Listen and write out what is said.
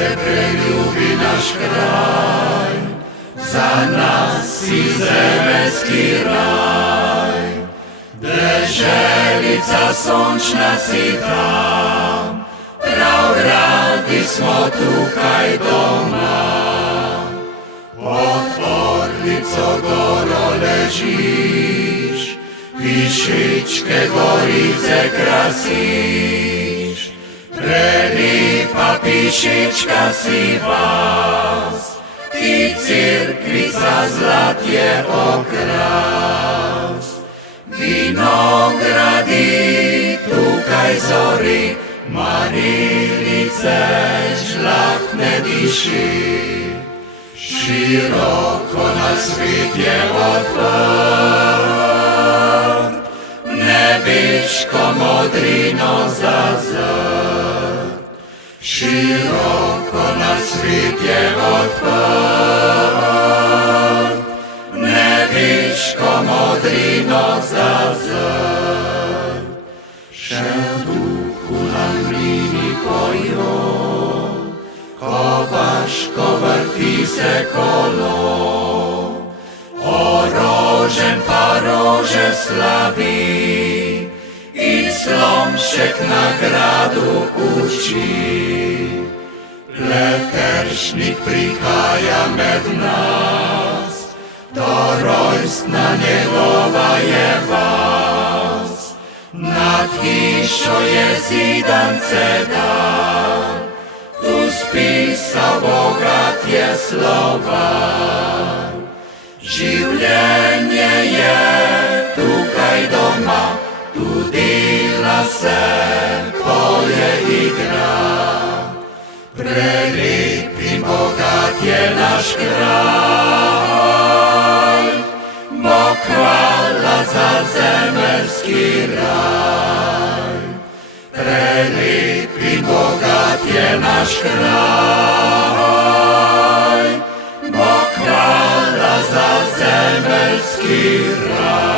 srce preljubi naš kraj, za nas si zemeljski raj. Deželica sončna si tam, prav radi smo tukaj doma. Pod orlico goro ležiš, Višičke gorice krasiš, prelipa Pišička si vas, ti Cerkvica zlatje okras. Vinogradi tukaj zori, marilice žlahtne diši. Široko na svet je odprt, nebiško modrino zazrt. Široko na svet je odprt, nebiško modrino zazrt. Še v duhu nam mlini pojo, Kovaško vrti se kolo. Orožen pa rože slavi in slomšek na gradu uči. Pleteršnik prihaja med nas, do rojstna njegova je vas. Nad hišo je zidance dan, tu spisal bogatje slovar. Življenje je tukaj doma, tudi lase polje igra. Prelep in bogat je naš kraj, Bog hvala za zemeljski raj. Prelep in bogat je naš kraj, Bog hvala za zemeljski raj.